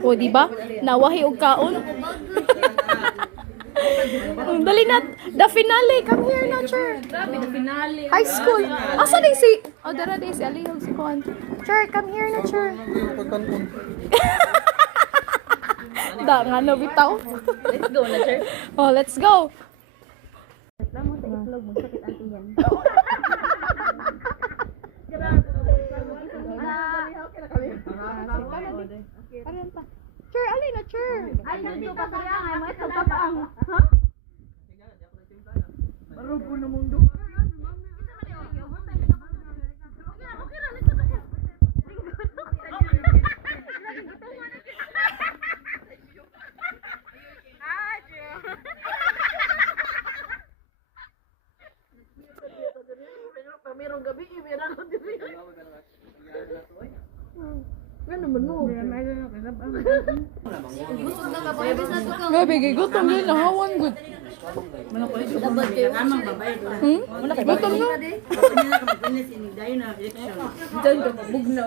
O, di ba? Nawahi og kaon. Dali na, the finale. Come here na, Chur. Grabe, na finale. High school. Asa din si... Oh, dara din si Aliyong si Kuan. Chur, come here na, Chur. Da, nga no, bitaw. Let's go na, sir. Oh, let's go. Reklamo sa itlog, magsakit ang tiyan. Chur, alin na, Chur. Ay, nandito pa kaya nga, may itlog ka pa ang. Ha? Barubo na mundo. Merong gabi, merong gabi. Ano naman mo? Gabi, gigotom yun. Nahawan, good. Dapat kayo amang babae. Gutom na. Diyan ka mabugnaw.